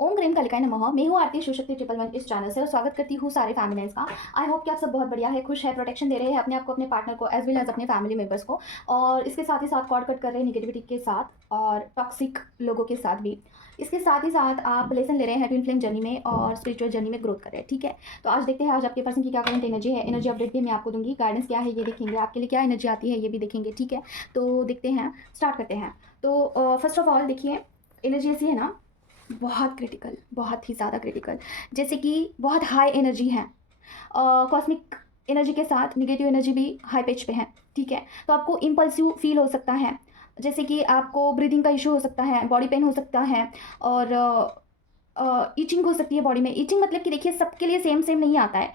ओम grim कालिकाय नमः। मैं हूँ आरती शिवशक्ति 111 इस चैनल से और स्वागत करती हूँ सारे फैमिलीज का। आई होप कि आप सब बहुत बढ़िया है, खुश है, प्रोटेक्शन दे रहे हैं अपने आप को, अपने पार्टनर को, एज वेल एज अपने फैमिली मेंबर्स को, और इसके साथ ही साथ कॉर्ड कट कर रहे हैं निगेटिविटी के साथ और टॉक्सिक लोगों के साथ भी। इसके साथ ही साथ आप लेसन ले रहे हैं ट्विन फ्लेम जर्नी में और स्पिरिचुअल जर्नी में ग्रोथ कर रहे हैं। ठीक है, तो आज देखते हैं आज आपके पर्सन की क्या करंट एनर्जी है। एनर्जी अपडेट भी मैं आपको दूंगी, गाइडेंस क्या है ये देखेंगे, आपके लिए क्या एनर्जी आती है ये भी देखेंगे। ठीक है, तो देखते हैं, स्टार्ट करते हैं। तो फर्स्ट ऑफ ऑल देखिए, एनर्जी ऐसी है ना, बहुत क्रिटिकल, बहुत ही ज़्यादा क्रिटिकल, जैसे कि बहुत हाई एनर्जी है। कॉस्मिक एनर्जी के साथ नेगेटिव एनर्जी भी हाई पेज पे है। ठीक है, तो आपको इम्पल्सिव फील हो सकता है, जैसे कि आपको ब्रीदिंग का इशू हो सकता है, बॉडी पेन हो सकता है, और ईचिंग हो सकती है बॉडी में। ईचिंग मतलब कि देखिए, सबके लिए सेम सेम नहीं आता है।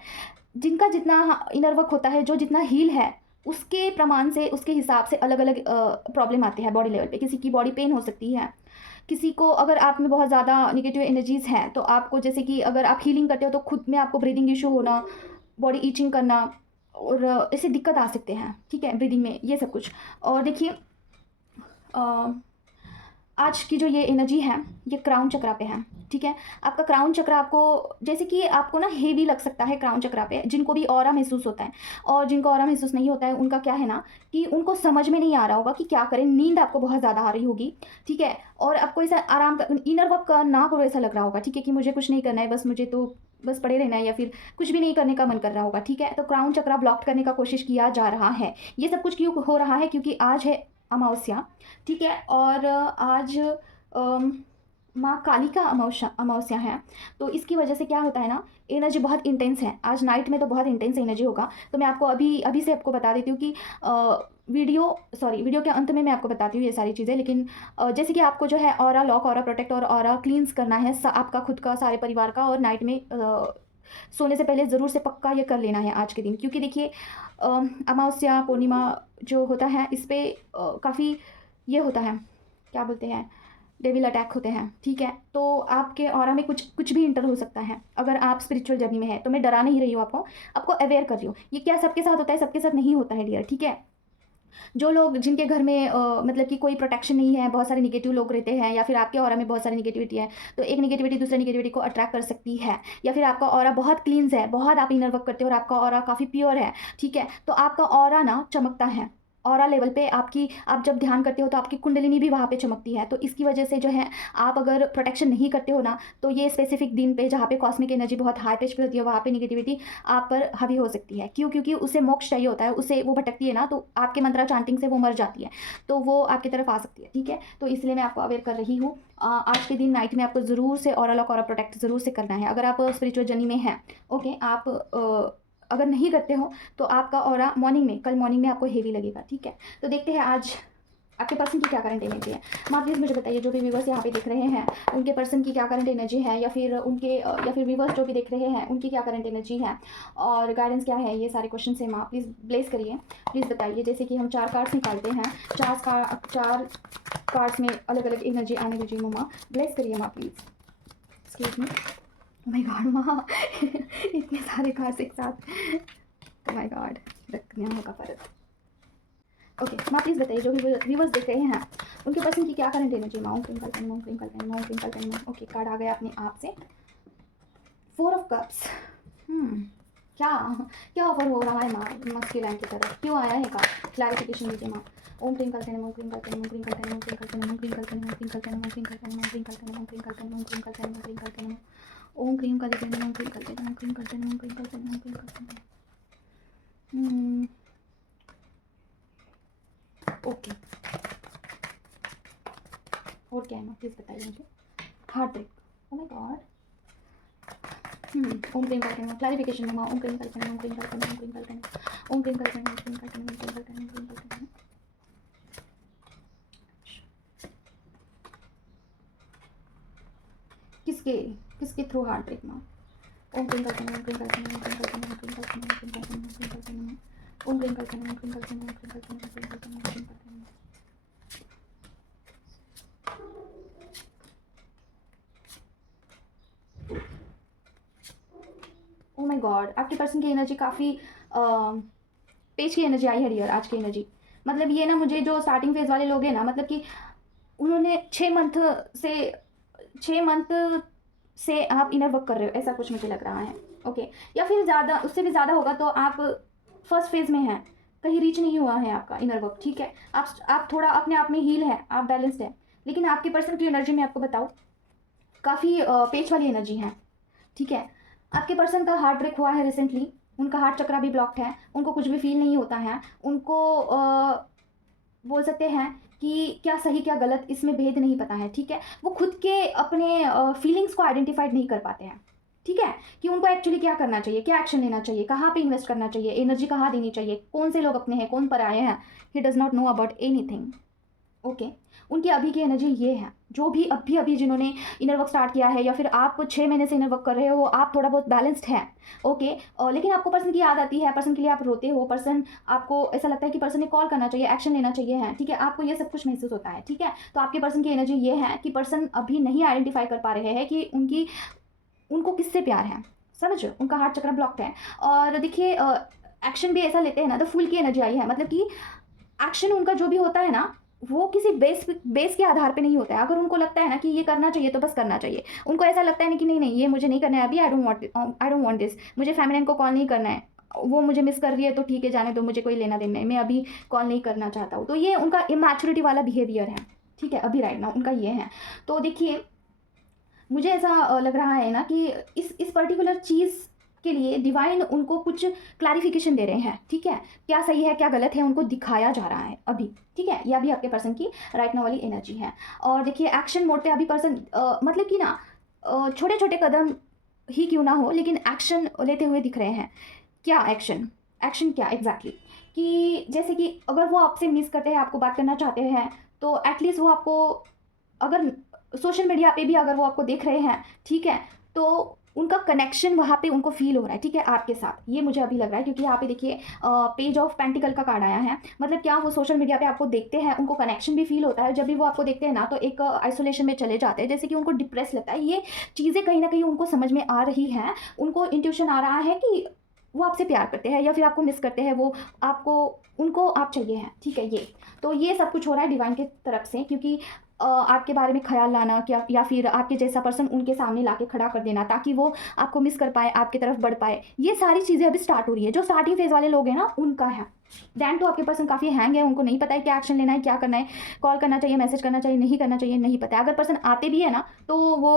जिनका जितना इनर वर्क होता है, जो जितना हील है, उसके प्रमाण से, उसके हिसाब से अलग अलग प्रॉब्लम आते हैं बॉडी लेवल पे। किसी की बॉडी पेन हो सकती है, किसी को अगर आप में बहुत ज़्यादा नेगेटिव एनर्जीज़ हैं तो आपको, जैसे कि अगर आप हीलिंग करते हो तो खुद में आपको ब्रीदिंग इशू होना, बॉडी ईचिंग करना, और ऐसे दिक्कत आ सकते हैं। ठीक है, ब्रीदिंग में ये सब कुछ। और देखिए, आज की जो ये एनर्जी है ये क्राउन चक्रा पे है। ठीक है, आपका क्राउन चक्र आपको, जैसे कि आपको ना हेवी लग सकता है क्राउन चक्रा पे, जिनको भी ऑरा महसूस होता है। और जिनको ऑरा महसूस नहीं होता है उनका क्या है ना, कि उनको समझ में नहीं आ रहा होगा कि क्या करें। नींद आपको बहुत ज़्यादा आ रही होगी। ठीक है, और आपको ऐसा आराम का इनर वर्क ना करो ऐसा लग रहा होगा। ठीक है, कि मुझे कुछ नहीं करना है, बस मुझे तो बस पड़े रहना है, या फिर कुछ भी नहीं करने का मन कर रहा होगा। ठीक है, तो क्राउन चक्रा ब्लॉक करने का कोशिश किया जा रहा है। ये सब कुछ क्यों हो रहा है, क्योंकि आज है अमावस्या। ठीक है, और आज माँ काली का अमावस्या अमावस्या है। तो इसकी वजह से क्या होता है ना, एनर्जी बहुत इंटेंस है। आज नाइट में तो बहुत इंटेंस एनर्जी होगा। तो मैं आपको अभी अभी से आपको बता देती हूँ कि वीडियो के अंत में मैं आपको बताती हूँ ये सारी चीज़ें। लेकिन जैसे कि आपको जो है ऑरा लॉक, ऑरा प्रोटेक्ट और ऑरा क्लींस करना है, आपका खुद का, सारे परिवार का, और नाइट में सोने से पहले ज़रूर से पक्का ये कर लेना है आज के दिन। क्योंकि देखिए, अमावस्या पूर्णिमा जो होता है इस पर काफ़ी ये होता है, क्या बोलते हैं, डेविल अटैक होते हैं। ठीक है, तो आपके ऑरा में कुछ कुछ भी इंटर हो सकता है अगर आप स्पिरिचुअल जर्नी में है। तो मैं डरा नहीं रही हूँ, आपको आपको अवेयर कर रही हूँ। ये क्या सबके साथ होता है, सबके साथ नहीं होता है डियर। ठीक है, जो लोग, जिनके घर में मतलब कि कोई प्रोटेक्शन नहीं है, बहुत सारे निगेटिव लोग रहते हैं, या फिर आपके ऑरा में बहुत सारी निगेटिविटी है, तो एक निगेटिविटी दूसरे निगेटिविटी को अट्रैक्ट कर सकती है। या फिर आपका ऑरा बहुत क्लींस है, बहुत आप इनर वर्क करते हो और आपका ऑरा काफ़ी प्योर है। ठीक है, तो आपका ऑरा ना चमकता है। ऑरा लेवल पे आपकी, आप जब ध्यान करते हो तो आपकी कुंडलिनी भी वहाँ पे चमकती है। तो इसकी वजह से जो है, आप अगर प्रोटेक्शन नहीं करते हो ना, तो ये स्पेसिफिक दिन पे जहाँ पे कॉस्मिक एनर्जी बहुत हाई पेज पे होती है, वहाँ पे निगेटिविटी आप पर हावी हो सकती है। क्यों? क्योंकि उसे मोक्ष चाहिए होता है, उसे वो भटकती है ना, तो आपके मंत्रा चांटिंग से वो मर जाती है, तो वो आपकी तरफ आ सकती है। ठीक है, तो इसलिए मैं आपको अवेयर कर रही हूँ। आज के दिन नाइट में आपको ज़रूर से ऑरा लॉक, ऑरा प्रोटेक्ट ज़रूर से करना है, अगर आप स्पिरिचुअल जर्नी में हैं। ओके, आप अगर नहीं करते हो तो आपका ऑरा मॉर्निंग में, कल मॉर्निंग में आपको हेवी लगेगा। ठीक है, तो देखते हैं आज आपके पर्सन की क्या करंट एनर्जी है। माँ प्लीज़ मुझे बताइए, जो भी व्यूवर्स यहाँ पे देख रहे हैं उनके पर्सन की क्या करंट एनर्जी है, या फिर उनके या फिर व्यूवर्स जो भी देख रहे हैं उनकी क्या करंट एनर्जी है और गाइडेंस क्या है। ये सारे क्वेश्चन से माँ प्लीज़ ब्लेस करिए, प्लीज़ बताइए। जैसे कि हम 4 कार्ड्स निकालते हैं, 4 कार्ड्स में अलग अलग एनर्जी आने दीजिए। मम्मा ब्लेस करिए माँ please. Excuse me, oh my God माँ इतने सारे कार्ड्स एक साथ, ओह माय गॉड, रखना होगा फर्क। ओके माँ प्लीज़ बताइए, जो भी व्यूवर्स देख रहे हैं उनके पर्सन की क्या करंट एनर्जी। माँ ट्विंकल पेन, माँ ट्विंकल पेन, माँ ट्विंकल पेन। ओके, कार्ड आ गया अपने आप से, 4 ऑफ कप्स। क्या क्या ऑफर हो रहा है माँ मस्कुलाइन की तरफ, क्यों आया है कार्ड, क्लैरिफिकेशन दीजिए माँ। ओम ट्विंकल पेन, ओम ट्विंकल पेन, ओम ट्विंकल पेन, ओम ट्विंकल पेन, ओम ट्विंकल पेन, ओम ट्विंकल पेन, ओम ट्विंकल पेन, ओम ट्विंकल पेन, ओम ट्विंकल पेन, ओम ट्विंकल पेन, ओम ट्विंकल पेन, ओम क्रीम काली पेन, ओम ट्विंकल पेन, ओम ट्विंकल पेन, ओम ट्विंकल पेन, ओम twinkle pen. Okay, और क्या है माँ please बताइए मुझे। Heart break, oh my god. Om twinkle pen, clarification माँ। ओम twinkle pen, ओम twinkle pen, ओम twinkle pen, ओम twinkle pen, ओम twinkle pen, ओम twinkle pen, ओम twinkle पेन। किसके किसके थ्रू हार्ट ब्रेक माँ। ओम ट्विंकल पेन, ओम ट्विंकल पेन, ओम ट्विंकल पेन, ओम ट्विंकल पेन, ओम twinkle pen, ओम twinkle pen, ओम twinkle pen, ओम twinkle pen, ओम twinkle pen, ओम twinkle pen, ओम twinkle पेन। Oh my god, आपके person की energy काफ़ी page की एनर्जी आई है डियर। आज की energy मतलब ये ना, मुझे जो स्टार्टिंग फेज वाले लोग हैं ना, मतलब कि उन्होंने 6 मंथ से 6 मंथ से आप इनर वर्क कर रहे हो, ऐसा कुछ मुझे लग रहा है। ओके, या फिर ज़्यादा, उससे भी ज़्यादा होगा तो आप फर्स्ट फेज़ में हैं, कहीं रीच नहीं हुआ है आपका इनर वर्क, ठीक है। आप थोड़ा अपने आप में हील है, आप बैलेंस्ड है, लेकिन आपके पर्सन की एनर्जी में आपको बताऊँ काफ़ी पेच वाली एनर्जी है, ठीक है। आपके पर्सन का हार्ट ब्रेक हुआ है रिसेंटली, उनका हार्ट चक्रा भी ब्लॉक्ड है, उनको कुछ भी फील नहीं होता है, उनको बोल सकते हैं कि क्या सही क्या गलत इसमें भेद नहीं पता है, ठीक है। वो खुद के अपने फीलिंग्स को आइडेंटिफाइड नहीं कर पाते हैं, ठीक है, कि उनको एक्चुअली क्या करना चाहिए, क्या एक्शन लेना चाहिए, कहाँ पे इन्वेस्ट करना चाहिए, एनर्जी कहाँ देनी चाहिए, कौन से लोग अपने हैं, कौन पराये हैं। He does not know about anything. Okay, उनकी अभी की एनर्जी ये है, जो भी अभी अभी जिन्होंने इनर वर्क स्टार्ट किया है, या फिर आप 6 महीने से इनर वर्क कर रहे हो, आप थोड़ा बहुत बैलेंस्ड है। ओके, लेकिन आपको पर्सन की याद आती है, पर्सन के लिए आप रोते हो, पर्सन आपको ऐसा लगता है कि पर्सन ने कॉल करना चाहिए, एक्शन लेना चाहिए है, ठीक है, आपको ये सब कुछ महसूस होता है, ठीक है। तो आपके पर्सन की एनर्जी ये है कि पर्सन अभी नहीं आइडेंटिफाई कर पा रहे हैं कि उनको किससे प्यार है, समझ रहे हो, उनका हार्ट चक्र ब्लॉक्ड है। और देखिए एक्शन भी ऐसा लेते हैं ना, तो फूल की एनर्जी आई है, मतलब कि एक्शन उनका जो भी होता है ना, वो किसी बेस के आधार पे नहीं होता है। अगर उनको लगता है ना कि ये करना चाहिए तो बस करना चाहिए, उनको ऐसा लगता है ना कि नहीं नहीं ये मुझे नहीं करना है अभी, आई डोंट वांट दिस, मुझे फेमिनिन को कॉल नहीं करना है, वो मुझे मिस कर रही है तो ठीक है, जाने दो, मुझे कोई लेना देना नहीं, मैं अभी कॉल नहीं करना चाहता हूँ। तो ये उनका इमैच्योरिटी वाला बिहेवियर है, ठीक है, अभी राइट ना उनका ये है। तो देखिए मुझे ऐसा लग रहा है ना कि इस पर्टिकुलर चीज़ के लिए डिवाइन उनको कुछ क्लैरिफिकेशन दे रहे हैं, ठीक है, क्या सही है क्या गलत है उनको दिखाया जा रहा है अभी, ठीक है। ये अभी आपके पर्सन की राइट नाउ वाली एनर्जी है। और देखिए एक्शन मोड पे अभी पर्सन मतलब कि ना छोटे छोटे कदम ही क्यों ना हो, लेकिन एक्शन लेते हुए दिख रहे हैं। क्या एक्शन, एक्शन क्या एग्जैक्टली कि जैसे कि अगर वो आपसे मिस करते हैं, आपको बात करना चाहते हैं, तो एटलीस्ट वो आपको, अगर सोशल मीडिया पे भी अगर वो आपको देख रहे हैं, ठीक है, तो उनका कनेक्शन वहाँ पे उनको फील हो रहा है, ठीक है, आपके साथ, ये मुझे अभी लग रहा है। क्योंकि यहाँ पे देखिए पेज ऑफ पेंटिकल का कार्ड आया है, मतलब क्या वो सोशल मीडिया पे आपको देखते हैं, उनको कनेक्शन भी फील होता है, जब भी वो आपको देखते हैं ना तो एक आइसोलेशन में चले जाते हैं, जैसे कि उनको डिप्रेस लगता है। ये चीज़ें कहीं ना कहीं उनको समझ में आ रही हैं, उनको इंट्यूशन आ रहा है कि वो आपसे प्यार करते हैं या फिर आपको मिस करते हैं, वो आपको, उनको आप चाहिए हैं, ठीक है। ये तो ये सब कुछ हो रहा है डिवाइन की तरफ से, क्योंकि आपके बारे में ख्याल लाना क्या, या फिर आपके जैसा पर्सन उनके सामने लाके खड़ा कर देना ताकि वो आपको मिस कर पाए, आपकी तरफ बढ़ पाए, ये सारी चीज़ें अभी स्टार्ट हो रही है। जो स्टार्टिंग फेज वाले लोग हैं ना उनका है। दैन तो आपके पर्सन काफ़ी हैंग है, उनको नहीं पता है क्या एक्शन लेना है, क्या करना है, कॉल करना चाहिए, मैसेज करना चाहिए, नहीं करना चाहिए, नहीं पता है। अगर पर्सन आते भी है ना तो वो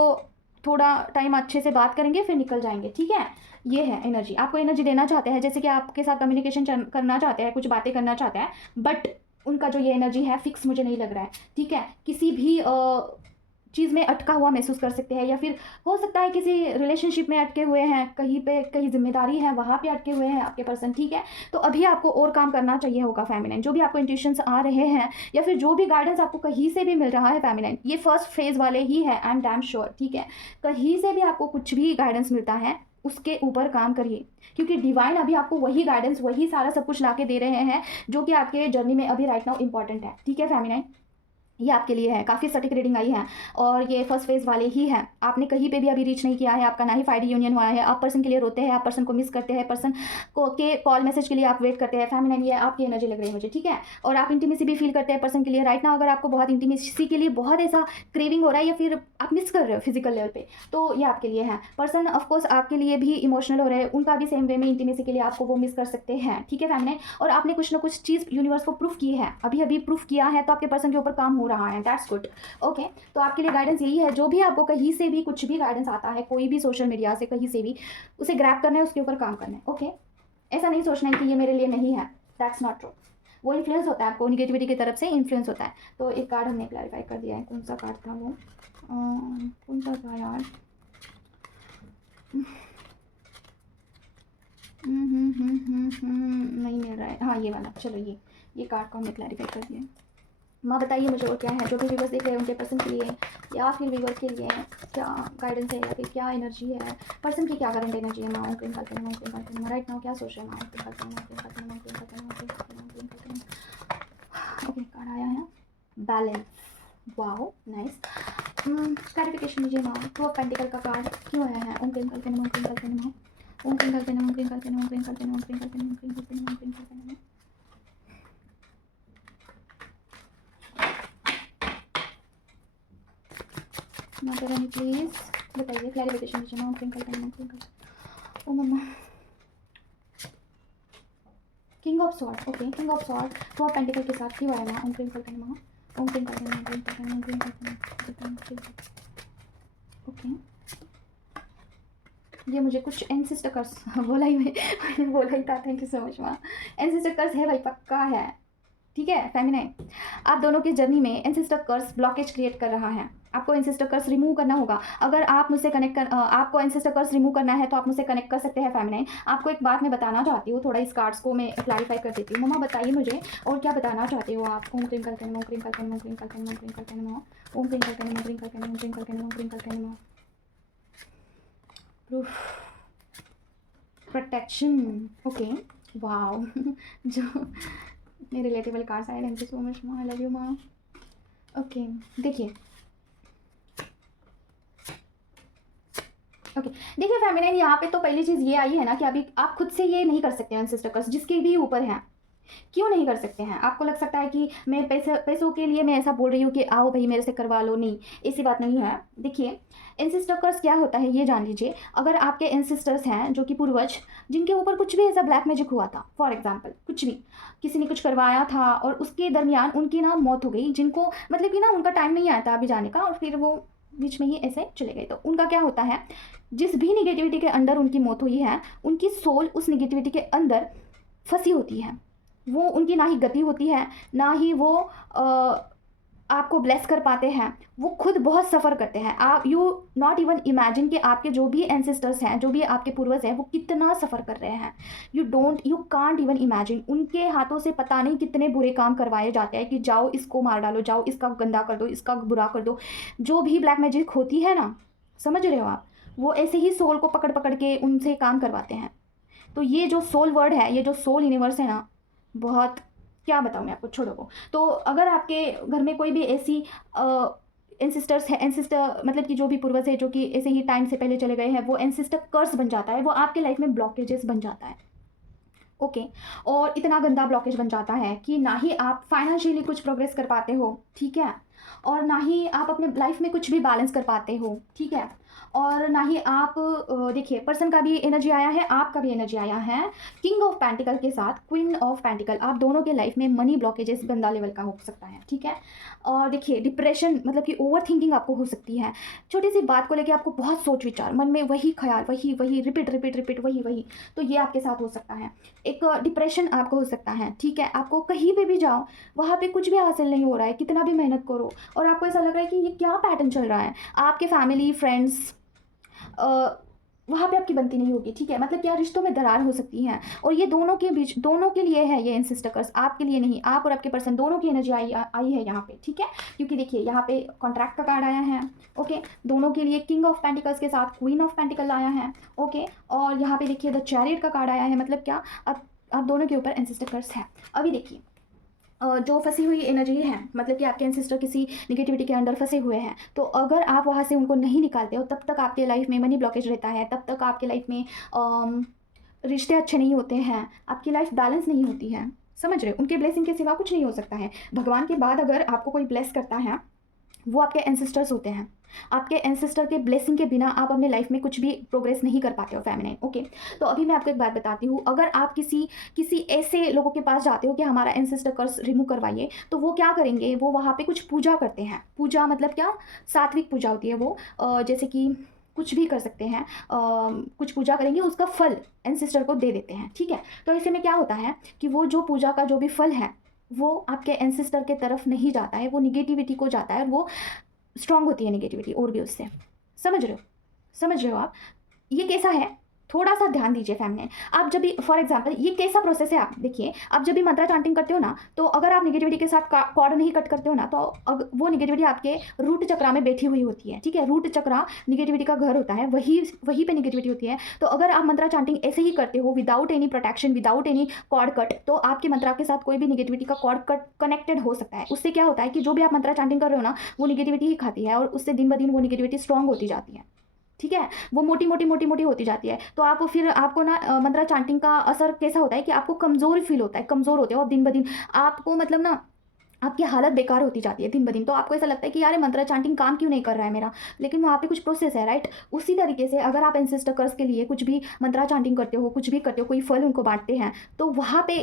थोड़ा टाइम अच्छे से बात करेंगे फिर निकल जाएंगे, ठीक है। ये है एनर्जी, आपको एनर्जी देना चाहते हैं, जैसे कि आपके साथ कम्युनिकेशन करना चाहते हैं, कुछ बातें करना चाहते हैं, बट उनका जो ये एनर्जी है फिक्स मुझे नहीं लग रहा है, ठीक है। किसी भी चीज़ में अटका हुआ महसूस कर सकते हैं, या फिर हो सकता है किसी रिलेशनशिप में अटके हुए हैं, कहीं पे कहीं जिम्मेदारी है वहाँ पे अटके हुए हैं आपके पर्सन, ठीक है। तो अभी आपको और काम करना चाहिए होगा फेमिनाइन, जो भी आपको इंट्यूशंस आ रहे हैं या फिर जो भी गाइडेंस आपको कहीं से भी मिल रहा है फेमिनाइन, ये फर्स्ट फेज वाले ही है, आई एम डैम श्योर, ठीक है। कहीं से भी आपको कुछ भी गाइडेंस मिलता है उसके ऊपर काम करिए, क्योंकि डिवाइन अभी आपको वही गाइडेंस, वही सारा सब कुछ लाके दे रहे हैं जो कि आपके जर्नी में अभी राइट नाउ इंपॉर्टेंट है, ठीक है फेमिनाइन। ये आपके लिए है, काफ़ी सटीक रीडिंग आई है, और ये फर्स्ट फेज वाले ही है। आपने कहीं पे भी अभी रीच नहीं किया है, आपका ना ही 5D यूनियन हुआ है, आप पर्सन के लिए रोते हैं, आप पर्सन को मिस करते हैं, पर्सन को के कॉल मैसेज के लिए आप वेट करते हैं। फेमिनाइन ये आपकी एनर्जी लग रही है मुझे, ठीक है। और आप इंटीमेसी भी फील करते हैं पर्सन के लिए राइट नाउ। अगर आपको बहुत इंटीमेसी के लिए बहुत ऐसा क्रेविंग हो रहा है, या फिर आप मिस कर रहे हो फिजिकल लेवल पे, तो ये आपके लिए है। पर्सन ऑफकोर्स आपके लिए भी इमोशनल हो रहे हैं, उनका भी सेम वे में इंटीमेसी के लिए आपको वो मिस कर सकते हैं, ठीक है फेमिनाइन। और आपने कुछ ना कुछ चीज़ यूनिवर्स को प्रूफ की है, अभी अभी प्रूफ किया है, तो आपके पर्सन के ऊपर काम हो रहा है, दैट्स गुड। ओके, तो आपके लिए गाइडेंस यही है, जो भी आपको कहीं से भी कुछ भी गाइडेंस आता है, कोई भी सोशल मीडिया से कहीं से भी, उसे ग्रैब करना है, उसके ऊपर काम करना है। ओके, ऐसा नहीं सोचना है कि ये मेरे लिए नहीं है, दैट्स नॉट ट्रू। वो इन्फ्लुएंस होता है, आपको निगेटिविटी की तरफ से इन्फ्लुएंस होता है। तो एक कार्ड हमने क्लैरिफाई कर दिया है, कौन सा कार्ड था वो, कौन सा था यार, नहीं मिल रहा है, हाँ ये वाला, चलो ये कार्ड को हमने क्लैरिफाई कर दिया है। माँ बताइए मुझे और क्या है, जो भी व्यूवर्स देख रहे हैं उनके पर्सन के लिए या फिर व्यूवर के लिए क्या गाइडेंस है, या फिर क्या एनर्जी है, पर्सन की क्या करंट एनर्जी है। माँ राइट नाउ क्या सोच रहे हैं माँ, ओके कार्ड आया है बैलेंस, वाओ नाइस। क्लैरिफिकेशन दीजिए माँ, टू ऑफ पेंटिकल का कार्ड क्यों आया है। ओम क्रिंकल के नमः, ओम क्रिंकल के नमः, ओम क्रिंकल के नमः, ओम क्रिंकल के नमः, ओम क्रिंकल के नमः, ओम क्रिंकल के नमः, ओम क्रिंकल के नमः, ओम क्रिंकल के नमः। माता रानी प्लीज बताइए, क्लैरिफिकेशन दीजिए ना। Twinkle. Oh mamma, king of sword. Okay, king of sword two of pentacle के साथ क्यों आया ना? ओम ट्विंकल। ओके, ये मुझे कुछ एंसेस्टर कर्स बोला ही मैंने बोला ही था। थैंक यू सो मच माँ। एंसेस्टर कर्स है भाई, पक्का है, ठीक है फेमिनाइन। आप दोनों के जर्नी में एंसेस्टर कर्स ब्लॉकेज क्रिएट कर रहा है। आपको एंसेस्टर कर्स रिमूव करना होगा। अगर आप मुझसे आपको एंसेस्टर कर्स रिमूव करना है तो आप मुझसे कनेक्ट कर सकते हैं फेमिनाइन। आपको एक बात मैं बताना चाहती हूँ, थोड़ा इस कार्ड्स को मैं क्लैरिफाई कर देती हूँ। मम्मा बताइए मुझे और क्या बताना चाहते हो आप? ओम ट्विंकल कैन, ओम ट्विंकल कैन, ओम ट्विंकल कैन, ओम ट्विंकल कैन, ओम ट्विंकल कैन, ओम ट्विंकल कैन, ओम ट्विंकल कैन, ओम ट्विंकल कैन। Proof, protection. ओके, वाओ जो मेरे रिलेटेबल कार्ड्स आए, थैंक यू सो मच माँ, आई लव यू माँ। ओके, देखिए, ओके देखिए फेमिनाइन, यहाँ पे तो पहली चीज़ ये आई है ना कि अभी आप खुद से ये नहीं कर सकते हैं एंसेस्टर कर्स, जिसके भी ऊपर हैं। क्यों नहीं कर सकते हैं? आपको लग सकता है कि मैं पैसों के लिए मैं ऐसा बोल रही हूँ कि आओ भाई मेरे से करवा लो, नहीं, ऐसी बात नहीं है। देखिए, एंसेस्टर कर्स क्या होता है ये जान लीजिए। अगर आपके एंसेस्टर्स हैं जो कि पूर्वज, जिनके ऊपर कुछ भी ऐसा ब्लैक मैजिक हुआ था, फॉर एग्जाम्पल कुछ भी किसी ने कुछ करवाया था और उसके दरमियान उनकी ना मौत हो गई, जिनको मतलब कि ना उनका टाइम नहीं आया था अभी जाने का और फिर वो बीच में ही ऐसे चले गए, तो उनका क्या होता है, जिस भी निगेटिविटी के अंदर उनकी मौत हुई है, उनकी सोल उस निगेटिविटी के अंदर फंसी होती है। वो उनकी ना ही गति होती है, ना ही वो आपको ब्लेस कर पाते हैं। वो खुद बहुत सफ़र करते हैं। आप यू नॉट इवन इमेजिन कि आपके जो भी एंसेस्टर्स हैं, जो भी आपके पूर्वज हैं, वो कितना सफ़र कर रहे हैं। You can't even imagine. उनके हाथों से पता नहीं कितने बुरे काम करवाए जाते हैं कि जाओ इसको मार डालो, जाओ इसका गंदा कर दो, इसका बुरा कर दो। जो भी ब्लैक मैजिक होती है ना, समझ रहे हो आप, वो ऐसे ही सोल को पकड़ पकड़ के उनसे काम करवाते हैं। तो ये जो सोल वर्ड है, ये जो सोल यूनिवर्स है ना, बहुत क्या बताऊँ मैं आपको, छोड़ो को। तो अगर आपके घर में कोई भी ऐसी एंसेस्टर्स है, एंसेस्टर मतलब कि जो भी पूर्वज है जो कि ऐसे ही टाइम से पहले चले गए हैं, वो एंसेस्टर कर्स बन जाता है, वो आपके लाइफ में ब्लॉकेजेस बन जाता है। ओके, और इतना गंदा ब्लॉकेज बन जाता है कि ना ही आप फाइनेंशियली कुछ प्रोग्रेस कर पाते हो, ठीक है, और ना ही आप अपने लाइफ में कुछ भी बैलेंस कर पाते हो, ठीक है, और ना ही आप देखिए, पर्सन का भी एनर्जी आया है, आपका भी एनर्जी आया है किंग ऑफ पेंटिकल के साथ क्वीन ऑफ पेंटिकल। आप दोनों के लाइफ में मनी ब्लॉकेजेस गंदा लेवल का हो सकता है, ठीक है। और देखिए, डिप्रेशन मतलब कि ओवर थिंकिंग आपको हो सकती है। छोटी सी बात को लेकर आपको बहुत सोच विचार, मन में वही ख्याल, वही वही रिपीट वही, तो ये आपके साथ हो सकता है। एक डिप्रेशन आपको हो सकता है, ठीक है। आपको कहीं पे भी जाओ, वहाँ पे कुछ भी हासिल नहीं हो रहा है, कितना भी मेहनत करो, और आपको ऐसा लग रहा है कि ये क्या पैटर्न चल रहा है। आपके फैमिली फ्रेंड्स वहाँ पे आपकी बनती नहीं होगी, ठीक है। मतलब क्या, रिश्तों में दरार हो सकती है, और ये दोनों के बीच, दोनों के लिए है ये एंसेस्टर कर्स, आपके लिए नहीं। आप और आपके पर्सन दोनों की एनर्जी आई है यहाँ पे, ठीक है। क्योंकि देखिए, यहाँ पे कॉन्ट्रैक्ट का कार्ड आया है, ओके, दोनों के लिए किंग ऑफ पेंटिकल्स के साथ क्वीन ऑफ पेंटिकल आया है, ओके, और यहाँ पे देखिए द चैरियट का कार्ड आया है। मतलब क्या, आप दोनों के ऊपर एंसेस्टर कर्स है। अभी देखिए, जो फंसी हुई एनर्जी है, मतलब कि आपके एंसेस्टर किसी निगेटिविटी के अंदर फंसे हुए हैं, तो अगर आप वहाँ से उनको नहीं निकालते हो, तब तक आपके लाइफ में मनी ब्लॉकेज रहता है, तब तक आपके लाइफ में रिश्ते अच्छे नहीं होते हैं, आपकी लाइफ बैलेंस नहीं होती है, समझ रहे हो। उनके ब्लेसिंग के सिवा कुछ नहीं हो सकता है। भगवान के बाद अगर आपको कोई ब्लेस करता है, वो आपके एंसेस्टर्स होते हैं। आपके एंसेस्टर के ब्लेसिंग के बिना आप अपने लाइफ में कुछ भी प्रोग्रेस नहीं कर पाते हो फेमिनाइन, ओके। तो अभी मैं आपको एक बात बताती हूँ, अगर आप किसी ऐसे लोगों के पास जाते हो कि हमारा एंसेस्टर कर्स रिमूव करवाइए, तो वो क्या करेंगे, वो वहाँ पे कुछ पूजा करते हैं। पूजा मतलब क्या, सात्विक पूजा होती है वो, जैसे कि कुछ भी कर सकते हैं, कुछ पूजा करेंगे, उसका फल एंसेस्टर को दे देते हैं, ठीक है। तो ऐसे में क्या होता है कि वो जो पूजा का जो भी फल है, वो आपके एंसेस्टर के तरफ नहीं जाता है, वो निगेटिविटी को जाता है, और वो स्ट्रांग होती है निगेटिविटी और भी उससे। समझ रहे हो आप, ये कैसा है, थोड़ा सा ध्यान दीजिए फैमिली। आप जब भी, फॉर एग्जांपल, ये कैसा प्रोसेस है, आप देखिए, आप जब भी मंत्रा चांटिंग करते हो ना, तो अगर आप निगेटिविटी के साथ कॉर्ड नहीं कट करते हो ना, तो वो निगेटिविटी आपके रूट चक्रा में बैठी हुई होती है, ठीक है। रूट चक्रा निगेटिविटी का घर होता है, वही पे निगेटिविटी होती है। तो अगर आप मंत्रा चांटिंग ऐसे ही करते हो, without any protection, without any cord cut, तो आपके मंत्रा के साथ कोई भी निगेटिविटी का कॉर्ड कट कनेक्टेड हो सकता है। उससे क्या होता है कि जो भी आप मंत्रा चांटिंग कर रहे हो ना, वो निगेटिविटी ही खाती है, और उससे दिन ब दिन वो निगेटिविटी स्ट्रांग होती जाती है, ठीक है। वो मोटी होती जाती है। तो आप फिर आपको ना मंत्रा चांटिंग का असर कैसा होता है कि आपको कमज़ोर फील होता है, कमज़ोर होते हो आप दिन ब दिन। आपको मतलब ना आपकी हालत बेकार होती जाती है दिन ब दिन। तो आपको ऐसा लगता है कि यार ये मंत्रा चैंटिंग काम क्यों नहीं कर रहा है मेरा, लेकिन वहाँ पे कुछ प्रोसेस है, राइट। उसी तरीके से अगर आप एंसेस्टर कर्स के लिए कुछ भी मंत्रा चैंटिंग करते हो, कुछ भी करते हो, कोई फल उनको बांटते हैं, तो वहाँ पे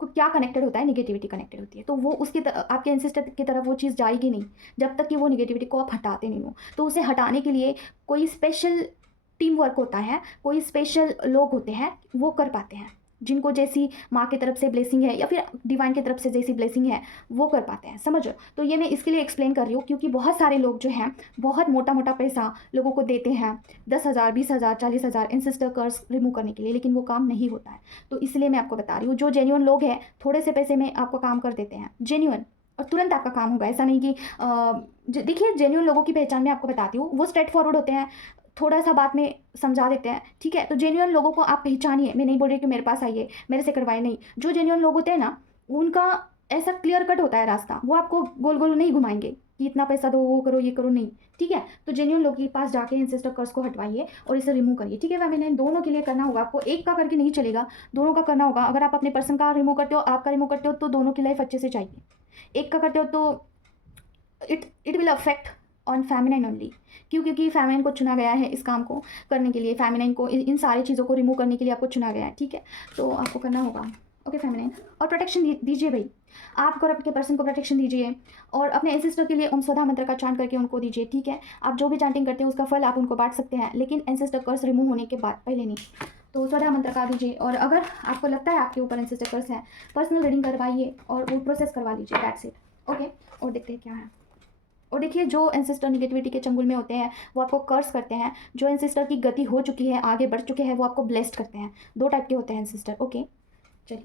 क्या कनेक्टेड होता है, निगेटिविटी कनेक्टेड होती है। तो वो उसकी आपके एंसेस्टर की तरफ वो चीज़ जाएगी नहीं जब तक कि वो निगेटिविटी को आप हटाते नहीं हो। तो उसे हटाने के लिए कोई स्पेशल टीम वर्क होता है, कोई स्पेशल लोग होते हैं, वो कर पाते हैं, जिनको जैसी माँ की तरफ से ब्लेसिंग है या फिर डिवाइन की तरफ से जैसी ब्लेसिंग है वो कर पाते हैं, समझ लो। तो ये मैं इसके लिए एक्सप्लेन कर रही हूँ क्योंकि बहुत सारे लोग जो हैं बहुत मोटा मोटा पैसा लोगों को देते हैं, 10,000, 20,000, 40,000 एंसेस्टर कर्स रिमूव करने के लिए, लेकिन वो काम नहीं होता है। तो इसलिए मैं आपको बता रही हूँ, जो जेन्युइन लोग हैं थोड़े से पैसे में आपको काम कर देते हैं, जेन्युइन, और तुरंत आपका काम होगा। ऐसा नहीं कि देखिए जेन्युइन लोगों की पहचान मैं आपको बताती हूँ, वो स्ट्रेट फॉरवर्ड होते हैं, थोड़ा सा बात में समझा देते हैं, ठीक है। तो जेन्युइन लोगों को आप पहचानिए, मैं नहीं बोल रही कि मेरे पास आइए मेरे से करवाए, नहीं। जो जेन्युइन लोग होते हैं ना, उनका ऐसा क्लियर कट होता है रास्ता, वो आपको गोल गोल नहीं घुमाएंगे कि इतना पैसा दो, वो करो, ये करो, नहीं, ठीक है। तो जेन्युइन लोग के पास जाके एंसेस्टर कर्स को हटवाइए और इसे रिमूव करिए, ठीक है। मैंने दोनों के लिए करना होगा आपको, एक का करके नहीं चलेगा, दोनों का करना होगा। अगर आप अपने पर्सन का रिमूव करते हो, आपका रिमूव करते हो, तो दोनों की लाइफ अच्छे से चाहिए। एक का करते हो तो it will affect on feminine only. क्यों? क्योंकि फेमिनाइन को चुना गया है इस काम को करने के लिए, फेमिनाइन को इन सारी चीज़ों को रिमूव करने के लिए आपको चुना गया है, ठीक है। तो आपको करना होगा, ओके फेमिनाइन। और प्रोटेक्शन दीजिए भाई, आप और आपके पर्सन को प्रोटेक्शन दीजिए, और अपने एंसेस्टर के लिए ओम स्वधा मंत्र का चांट करके उनको दीजिए, ठीक है। आप जो भी चांटिंग करते हैं उसका फल आप उनको बांट सकते हैं, लेकिन एंसेस्टर कर्स रिमूव होने के बाद, पहले नहीं। तो स्वधा मंत्र का दीजिए, और अगर आपको लगता है आपके ऊपर एंसेस्टर कर्स है, पर्सनल रीडिंग करवाइए और वो प्रोसेस करवा लीजिए, दैट्स इट, ओके। और देखते हैं क्या है। और देखिए, जो एंसेस्टर निगेटिविटी के चंगुल में होते हैं वो आपको कर्स करते हैं, जो एंसेस्टर की गति हो चुकी है, आगे बढ़ चुके हैं, वो आपको ब्लेस्ड करते हैं। दो टाइप के होते हैं एंसेस्टर, ओके। चलिए,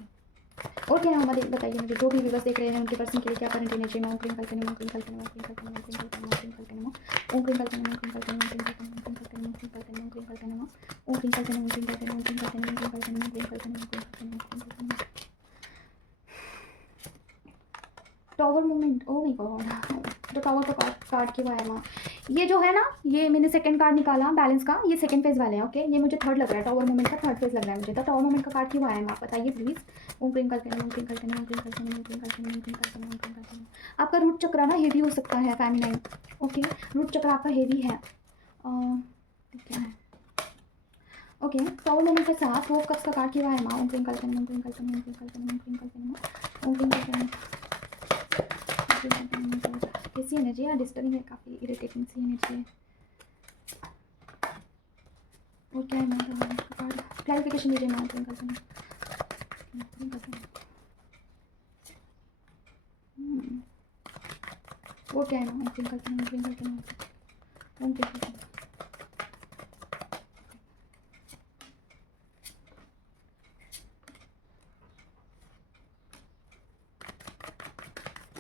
और क्या है हमारे, बताइए मुझे, जो भी व्यूअर्स देख रहे हैं उनके पर्सन के लिए क्या करंट एनर्जी में। ओम क्रीम कल्पना, ओम क्रीम कल्पना, ओम क्रीम कल्पना, ओम क्रीम कल्पना, ओम क्रीम कल्पना, ओम क्रीम कल्पना, ओम क्रीम कल्पना, ओम क्रीम कल्पना, ओम क्रीम कल्पना, ओम क्रीम कल्पना, ओम क्रीम कल्पना, ओम क्रीम कल्पना, ओम क्रीम कल्पना, ओम क्रीम कल्पना, ओम क्रीम कल्पना, ओम क्रीम कल्पना, ओम क्रीम कल्पना, ओम क्रीम कल्पना। Tower movement, oh my god, तो टावर का कार्ड क्यों आया वहाँ। ये जो है ना, ये मैंने सेकंड कार्ड निकाला बैलेंस का, ये सेकंड फेज वाले हैं, ओके। ये मुझे थर्ड लग रहा है, टावर मूवमेंट का थर्ड फेज लग रहा है मुझे। तो टावर मूवमेंट का कार्ड क्यों आया है, आप बताइए प्लीज़। ओम क्रीम कल्पना, ओम क्रीम कल्पना, ओम क्रीम कल्पना, ओम क्रीम कल्पना, ओम क्रीम कल्पना, ओम क्रीम कल्पना। आपका रूट चक्र ना हेवी हो सकता है फेमिनाइन, ओके। रूट चक्र आपका हेवी है, क्या है, ओके। टावर मूवमेंट के साथ वो कप्स का कार्ड क्यों आया माँ। ओम क्रीम कल्पना, ओम क्रीम कल्पना, ओम क्रीम कल्पना, ओम क्रीम कल्पना, ओम क्रीम कल्पना। कैसी एनर्जी है, डिस्टर्बिंग है, काफ़ी इरिटेटिंग सी एनर्जी है। और क्या है मैम, क्लैरिफिकेशन दीजिए मैम। वो क्या है मैम,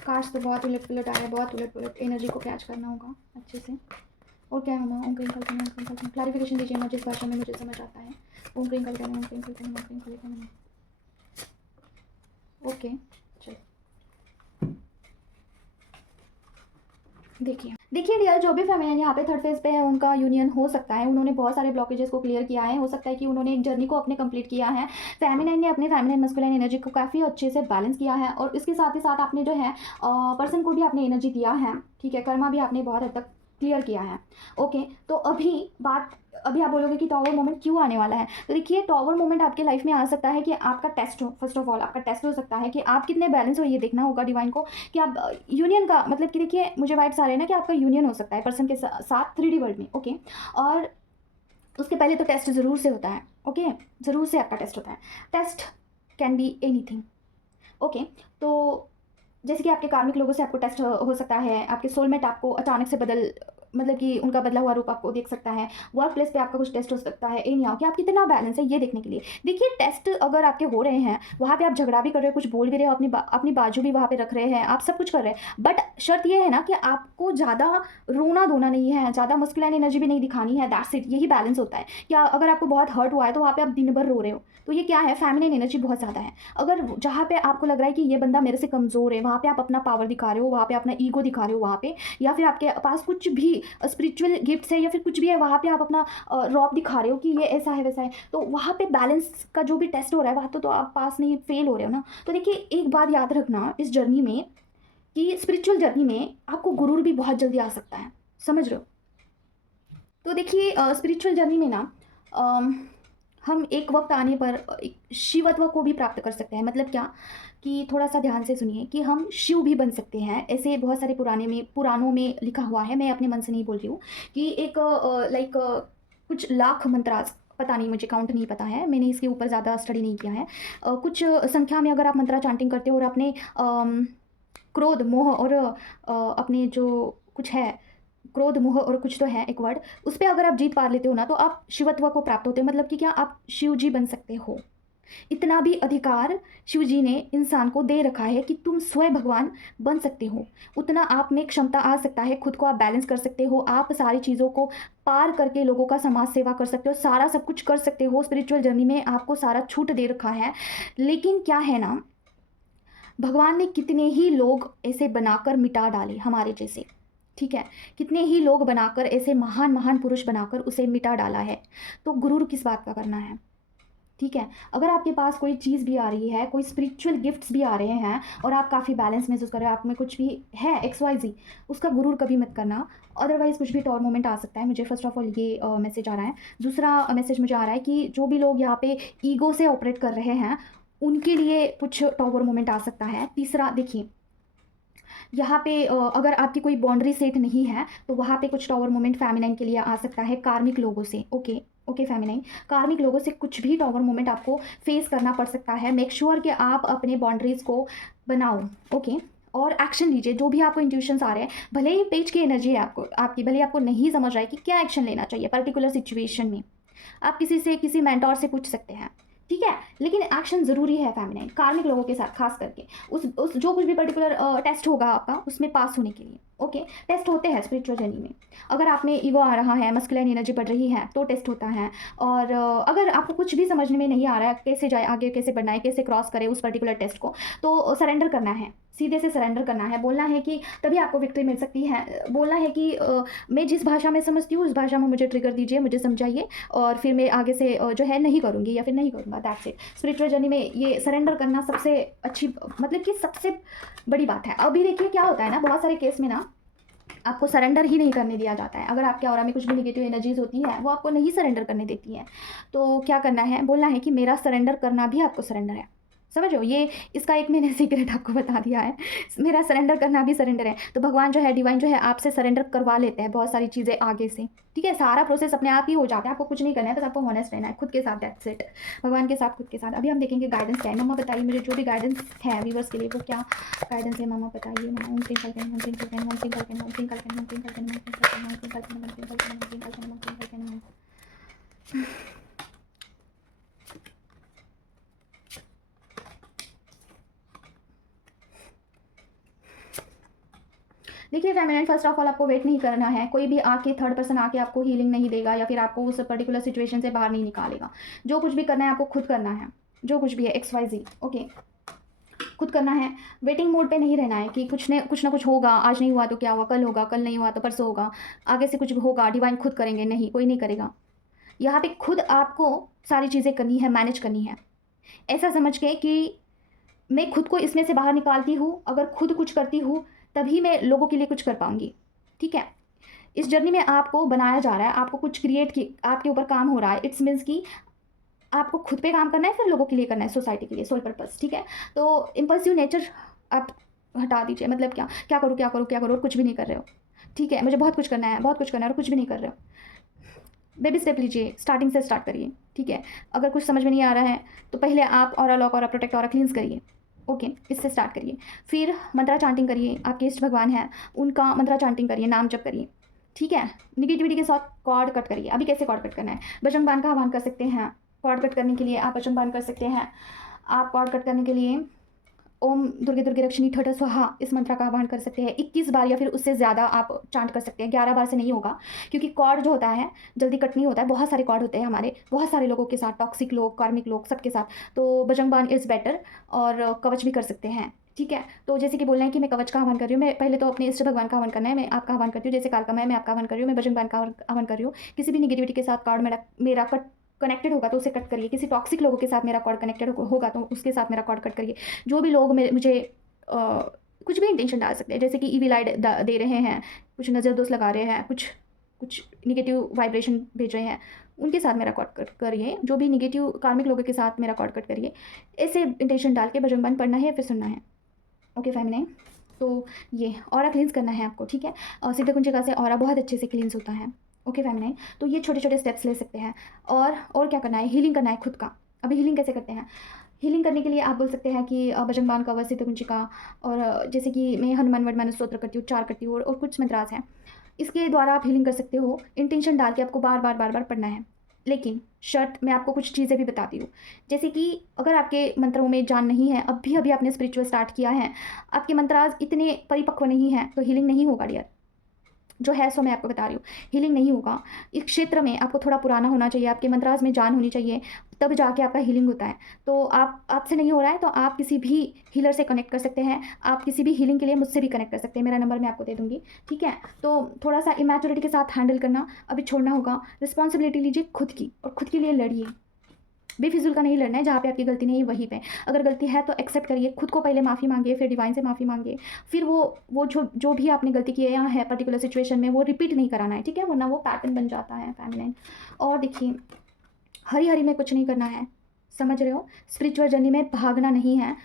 कार्ड्स तो बहुत उलट पुलट आ रहा है, बहुत उलट पुलट, एनर्जी को कैच करना होगा अच्छे से। और क्या है मामा, ओम क्रिंकल करना, ओम क्रिंकल करना, क्लैरिफिकेशन दीजिए मुझे जिस भाषा में मुझे समझ आता है। ओम क्रिंकल करना, ओम क्रिंकल करना, ओम क्रिंकल करना, ओके। चलो देखिए डियर, जो भी फेमिनिन यहाँ पे थर्ड फेज पे है उनका यूनियन हो सकता है, उन्होंने बहुत सारे ब्लॉकेजेस को क्लियर किया है, हो सकता है कि उन्होंने एक जर्नी को अपने कंप्लीट किया है। फेमिनिन ने अपने फेमिनिन मस्कुलिन एनर्जी को काफ़ी अच्छे से बैलेंस किया है, और इसके साथ ही साथ आपने जो है पर्सन को भी आपने एनर्जी दिया है, ठीक है। कर्मा भी आपने बहुत हद तक क्लियर किया है, ओके। तो अभी आप बोलोगे कि टॉवर मोमेंट क्यों आने वाला है। तो देखिए, टॉवर मोमेंट आपके लाइफ में आ सकता है कि आपका टेस्ट हो, फर्स्ट ऑफ ऑल आपका टेस्ट हो सकता है कि आप कितने बैलेंस हो, ये देखना होगा डिवाइन को कि आप यूनियन का मतलब कि देखिए मुझे वाइब्स आ रहे हैं ना कि आपका यूनियन हो सकता है पर्सन के साथ 3D वर्ल्ड में, ओके। और उसके पहले तो टेस्ट ज़रूर से होता है, ओके, ज़रूर से आपका टेस्ट होता है। Test can be anything, okay. तो जैसे कि आपके कार्मिक लोगों से आपको टेस्ट हो सकता है, आपके सोलमेट आपको अचानक से मतलब कि उनका बदला हुआ रूप आपको देख सकता है, वर्क प्लेस पे आपका कुछ टेस्ट हो सकता है, इन या कि आप कितना बैलेंस है ये देखने के लिए। देखिए, टेस्ट अगर आपके हो रहे हैं, वहाँ पे आप झगड़ा भी कर रहे हो, कुछ बोल भी रहे हो, अपनी बाजू भी वहाँ पे रख रहे हैं, आप सब कुछ कर रहे हैं, बट शर्त ये है ना कि आपको ज़्यादा रोना धोना नहीं है, ज़्यादा मस्कुलाइन एनर्जी भी नहीं दिखानी है, दैट्स इट। यही बैलेंस होता है कि अगर आपको बहुत हर्ट हुआ है तो वहाँ पे आप दिन भर रो रहे हो, तो ये क्या है, फेमिनिन एनर्जी बहुत ज़्यादा है। अगर जहाँ पे आपको लग रहा है कि ये बंदा मेरे से कमज़ोर है, वहाँ पे आप अपना पावर दिखा रहे हो, वहाँ पे अपना ईगो दिखा रहे हो वहाँ पे, या फिर आपके पास कुछ भी स्पिरिचुअल गिफ्ट्स है या फिर कुछ भी है, वहाँ पे आप अपना रॉब दिखा रहे हो कि ये ऐसा है वैसा है, तो वहाँ पे बैलेंस का जो भी टेस्ट हो रहा है वहाँ तो आप पास नहीं, फेल हो रहे हो ना। तो देखिए, एक बात याद रखना इस जर्नी में कि स्पिरिचुअल जर्नी में आपको गुरूर भी बहुत जल्दी आ सकता है, समझ रहे हो। तो देखिए स्पिरिचुअल जर्नी में ना अम, हम एक वक्त आने पर एक शिवत्व को भी प्राप्त कर सकते हैं। मतलब क्या कि थोड़ा सा ध्यान से सुनिए कि हम शिव भी बन सकते हैं। ऐसे बहुत सारे पुराणों में लिखा हुआ है, मैं अपने मन से नहीं बोल रही हूँ, कि एक लाइक कुछ लाख मंत्रास, पता नहीं, मुझे काउंट नहीं पता है, मैंने इसके ऊपर ज़्यादा स्टडी नहीं किया है। कुछ संख्या में अगर आप मंत्रा चांटिंग करते हो और अपने क्रोध मोह और अपने जो कुछ है, क्रोध मोह और कुछ तो है एक वर्ड, उस पे अगर आप जीत पा लेते हो ना, तो आप शिवत्व को प्राप्त होते हो। मतलब कि क्या, आप शिव जी बन सकते हो। इतना भी अधिकार शिव जी ने इंसान को दे रखा है कि तुम स्वयं भगवान बन सकते हो। उतना आप में क्षमता आ सकता है, खुद को आप बैलेंस कर सकते हो, आप सारी चीज़ों को पार करके लोगों का समाज सेवा कर सकते हो, सारा सब कुछ कर सकते हो। स्पिरिचुअल जर्नी में आपको सारा छूट दे रखा है। लेकिन क्या है ना, भगवान ने कितने ही लोग ऐसे बनाकर मिटा डाले हमारे जैसे, ठीक है, कितने ही लोग बनाकर ऐसे महान महान पुरुष बनाकर उसे मिटा डाला है। तो गुरूर किस बात का करना है, ठीक है। अगर आपके पास कोई चीज़ भी आ रही है, कोई स्पिरिचुअल गिफ्ट्स भी आ रहे हैं और आप काफ़ी बैलेंस महसूस कर रहे हो, आप में कुछ भी है XYZ, उसका गुरूर कभी मत करना। अदरवाइज़ कुछ भी टॉर मोमेंट आ सकता है। मुझे फर्स्ट ऑफ ऑल ये मैसेज आ रहा है। दूसरा मैसेज मुझे आ रहा है कि जो भी लोग यहाँ पे ईगो से ऑपरेट कर रहे हैं, उनके लिए कुछ टॉवर मोमेंट आ सकता है। तीसरा देखिए, यहाँ पे अगर आपकी कोई बाउंड्री सेट नहीं है, तो वहाँ पे कुछ टॉवर मोमेंट फेमिनाइन के लिए आ सकता है, कार्मिक लोगों से। ओके ओके फेमिनाइन, कार्मिक लोगों से कुछ भी टॉवर मोमेंट आपको फेस करना पड़ सकता है। मेक श्योर कि आप अपने बाउंड्रीज को बनाओ, ओके। और एक्शन लीजिए, जो भी आपको इंट्यूशंस आ रहे हैं, भले ही पेज की एनर्जी है आपकी, भले ही आपको नहीं समझ रहा है कि क्या एक्शन लेना चाहिए पर्टिकुलर सिचुएशन में, आप किसी मेंटोर से पूछ सकते हैं, ठीक है। लेकिन एक्शन ज़रूरी है फेमिनाइन, कार्मिक लोगों के साथ खास करके। उस जो कुछ भी पर्टिकुलर टेस्ट होगा आपका, उसमें पास होने के लिए, ओके। टेस्ट होते हैं स्पिरिचुअल जर्नी में। अगर आप में ईगो आ रहा है, मस्कुलिन एनर्जी बढ़ रही है, तो टेस्ट होता है। और अगर आपको कुछ भी समझने में नहीं आ रहा है, कैसे जाए आगे, कैसे बढ़ना है, कैसे क्रॉस करे उस पर्टिकुलर टेस्ट को, तो सरेंडर करना है, सीधे से सरेंडर करना है। बोलना है कि तभी आपको विक्ट्री मिल सकती है। बोलना है कि मैं जिस भाषा में समझती हूँ, उस भाषा में मुझे ट्रिगर दीजिए, मुझे समझाइए, और फिर मैं आगे से जो है नहीं करूँगी या फिर नहीं करूँगा, दैट्स इट। स्पिरिचुअल जर्नी में ये सरेंडर करना सबसे अच्छी, मतलब कि सबसे बड़ी बात है। अभी देखिए क्या होता है ना, बहुत सारे केस में ना आपको सरेंडर ही नहीं करने दिया जाता है। अगर आपके ऑरा में कुछ भी नेगेटिव एनर्जीज होती है, वो आपको नहीं सरेंडर करने देती है। तो क्या करना है, बोलना है कि मेरा सरेंडर करना भी आपको सरेंडर है। समझो, ये इसका एक मैंने सीक्रेट आपको बता दिया है, मेरा सरेंडर करना भी सरेंडर है। तो भगवान जो है, डिवाइन जो है, आपसे सरेंडर करवा लेते हैं बहुत सारी चीज़ें आगे से, ठीक है। सारा प्रोसेस अपने आप ही हो जाता है, आपको कुछ नहीं करना है, बस आपको हॉनेस्ट रहना है खुद के साथ, दैट्स इट। भगवान के साथ, खुद के साथ। अभी हम देखेंगे गाइडेंस क्या है। मम्मा बताइए मुझे, जो भी गाइडेंस है व्यूवर्स के लिए, वो क्या गाइडेंस है, मम्मा बताइए। मम्मा ओम सिंकल कैन, ओम सिंकल कैन, ओम सिंकल कैन, ओम सिंकल कैन, ओम सिंकल कैन, ओम सिंकल कैन, ओम सिंकल कैन, ओम सिंकल कैन, ओम सिंकल कैन, ओम सिंकल कैन, ओम सिंकल कैन। देखिए फेमिनाइन, फर्स्ट ऑफ ऑल आपको वेट नहीं करना है। कोई भी आके थर्ड पर्सन आके आपको हीलिंग नहीं देगा या फिर आपको उस पर्टिकुलर सिचुएशन से बाहर नहीं निकालेगा। जो कुछ भी करना है आपको खुद करना है, जो कुछ भी है XYZ, ओके, खुद करना है। वेटिंग मोड पे नहीं रहना है कि कुछ ना कुछ होगा, आज नहीं हुआ तो क्या हुआ, कल होगा, कल नहीं हुआ तो परसों होगा, आगे से कुछ होगा, डिवाइन खुद करेंगे, नहीं, कोई नहीं करेगा। यहाँ पे खुद आपको सारी चीज़ें करनी है, मैनेज करनी है, ऐसा समझ के कि मैं खुद को इसमें से बाहर निकालती हूँ। अगर खुद कुछ करती हूँ तभी मैं लोगों के लिए कुछ कर पाऊंगी, ठीक है। इस जर्नी में आपको बनाया जा रहा है, आपको कुछ क्रिएट की, आपके ऊपर काम हो रहा है। इट्स मीन्स कि आपको खुद पे काम करना है, फिर लोगों के लिए करना है, सोसाइटी के लिए, सोल पर्पस, ठीक है। तो इम्पल्सिव नेचर आप हटा दीजिए। मतलब क्या, क्या करूँ क्या करूँ क्या करूँ, और कुछ भी नहीं कर रहे हो, ठीक है। मुझे बहुत कुछ करना है, बहुत कुछ करना है, और कुछ भी नहीं कर रहे हो। बेबी स्टेप लीजिए, स्टार्टिंग से स्टार्ट करिए, ठीक है। अगर कुछ समझ में नहीं आ रहा है, तो पहले आप aura lock, aura protect, aura क्लींस करिए, ओके, इससे स्टार्ट करिए। फिर मंत्रा चांटिंग करिए, आपके इष्ट भगवान हैं उनका मंत्रा चांटिंग करिए, नाम जप करिए, ठीक है। निगेटिविटी के साथ कॉर्ड कट करिए। अभी कैसे कॉर्ड कट करना है, बजरंग बाण का आह्वान कर सकते हैं। कॉर्ड कट करने के लिए आप बजरंग बाण कर सकते हैं। आप कॉर्ड कट करने के लिए ओम दुर्गे दुर्गे रक्षिणी ठठ स्वाहा इस मंत्र का आह्वान कर सकते हैं 21 बार, या फिर उससे ज़्यादा आप चांट कर सकते हैं। 11 बार से नहीं होगा, क्योंकि कॉर्ड जो होता है जल्दी कट नहीं होता है। बहुत सारे कॉर्ड होते हैं हमारे, बहुत सारे लोगों के साथ, टॉक्सिक लोग, कार्मिक लोग, सबके साथ। तो बजरंग बाण इज़ बेटर, और कवच भी कर सकते हैं, ठीक है। तो जैसे कि बोलना है कि मैं कवच का आह्वान कर रही हूँ, मैं पहले तो अपने इष्ट भगवान का आह्वान करना है, मैं आपका आह्वान करती हूँ। जैसे कालका मैं आपका आह्वान कर रही हूँ, मैं बजरंग बाण का आह्वान कर रही हूँ। किसी भी निगेटिविटी के साथ कार्ड मेरा कट कनेक्टेड होगा तो उसे कट करिए। किसी टॉक्सिक लोगों के साथ मेरा कॉर्ड कनेक्टेड होगा तो उसके साथ मेरा कॉर्ड कट करिए। जो भी लोग मुझे कुछ भी इंटेंशन डाल सकते हैं, जैसे कि ईवी लाइट दे रहे हैं, कुछ नज़र दोष लगा रहे हैं, कुछ कुछ निगेटिव वाइब्रेशन भेज रहे हैं, उनके साथ मेरा कट करिए। जो भी निगेटिव कार्मिक लोगों के साथ मेरा कट करिए। ऐसे इंटेंशन डाल के बजरंग बाण पढ़ना है या फिर सुनना है। ओके फेमिनाइन, तो ये ऑरा क्लींस करना है आपको, ठीक है। और सिद्ध कुंजिका से ऑरा बहुत अच्छे से क्लींस होता है। ओके फेमिनाइन, तो ये छोटे छोटे स्टेप्स ले सकते हैं। और क्या करना है, हीलिंग करना है खुद का। अभी हीलिंग कैसे करते हैं? हीलिंग करने के लिए आप बोल सकते हैं कि बजरंग बाण कवच, सिद्ध कुंजिका, और जैसे कि मैं हनुमान वर्धमान स्तोत्र करती हूँ, 4 करती हूँ, और कुछ मंत्रास हैं, इसके द्वारा आप हीलिंग कर सकते हो। इंटेंशन डाल के आपको बार बार बार बार पढ़ना है। लेकिन शर्त, मैं आपको कुछ चीज़ें भी बताती हूँ, जैसे कि अगर आपके मंत्रों में जान नहीं है, अभी अभी आपने स्पिरिचुअल स्टार्ट किया है, आपके मंत्राज इतने परिपक्व नहीं हैं, तो हीलिंग नहीं होगा डियर। जो है सो मैं आपको बता रही हूँ, हीलिंग नहीं होगा। इस क्षेत्र में आपको थोड़ा पुराना होना चाहिए, आपके मंत्राज में जान होनी चाहिए, तब जाके आपका हीलिंग होता है। तो आपसे नहीं हो रहा है तो आप किसी भी हीलर से कनेक्ट कर सकते हैं। आप किसी भी हीलिंग के लिए मुझसे भी कनेक्ट कर सकते हैं। मेरा नंबर मैं आपको दे दूँगी, ठीक है। तो थोड़ा सा इमैच्योरिटी के साथ हैंडल करना अभी छोड़ना होगा। रिस्पॉन्सिबिलिटी लीजिए खुद की, और खुद के लिए लड़िए। बेफिजूल का नहीं लड़ना है। जहाँ पे आपकी गलती नहीं है वहीं पे, अगर गलती है तो एक्सेप्ट करिए, खुद को पहले माफ़ी मांगिए, फिर डिवाइन से माफ़ी मांगिए, फिर वो जो भी आपने गलती की है या है पर्टिकुलर सिचुएशन में, वो रिपीट नहीं कराना है, ठीक है, वरना वो पैटर्न बन जाता है फेमिनाइन। और देखिए, हरी हरी में कुछ नहीं करना है, समझ रहे हो। स्पिरिचुअल जर्नी में भागना नहीं है,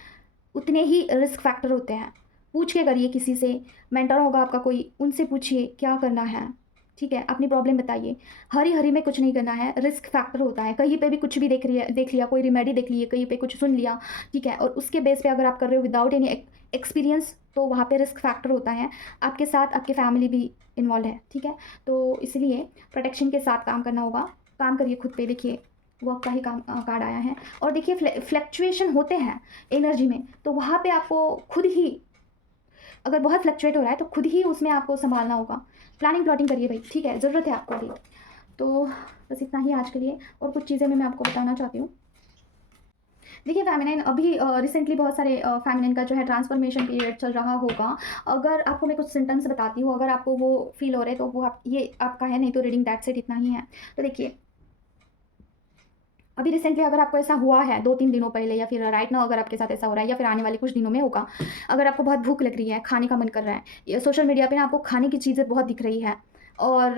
उतने ही रिस्क फैक्टर होते हैं। पूछ के करिए, किसी से मेंटर होगा आपका कोई, उनसे पूछिए क्या करना है, ठीक है, अपनी प्रॉब्लम बताइए। हरी हरी में कुछ नहीं करना है, रिस्क फैक्टर होता है। कहीं पे भी कुछ भी देख लिया, कोई रिमेडी देख ली, कहीं पे कुछ सुन लिया, ठीक है, और उसके बेस पे अगर आप कर रहे हो विदाउट एनी एक्सपीरियंस, तो वहाँ पे रिस्क फैक्टर होता है। आपके साथ आपकी फैमिली भी इन्वॉल्व है, ठीक है। तो इसलिए प्रोटेक्शन के साथ काम करना होगा। काम करिए खुद पे। देखिए, वर्क का ही काम कार्ड आया है, और देखिए फ्लैक्चुएशन होते हैं एनर्जी में, तो वहाँ पे आपको खुद ही, अगर बहुत फ्लक्चुएट हो रहा है तो खुद ही उसमें आपको संभालना होगा। प्लानिंग प्लॉटिंग करिए भाई, ठीक है, ज़रूरत है आपको अभी। तो बस इतना ही आज के लिए, और कुछ चीज़ें मैं आपको बताना चाहती हूँ। देखिए फेमिनाइन, अभी रिसेंटली बहुत सारे फेमिनाइन का जो है ट्रांसफॉर्मेशन पीरियड चल रहा होगा। अगर आपको मैं कुछ सिम्टम्स बताती हूँ, अगर आपको वो फील हो रहे हैं तो वो ये आपका है, नहीं तो रीडिंग दैट सेट इतना ही है। तो देखिए, अभी रिसेंटली अगर आपको ऐसा हुआ है 2-3 दिनों पहले, या फिर राइट नाउ अगर आपके साथ ऐसा हो रहा है, या फिर आने वाले कुछ दिनों में होगा, अगर आपको बहुत भूख लग रही है, खाने का मन कर रहा है, या सोशल मीडिया पे ना आपको खाने की चीज़ें बहुत दिख रही है, और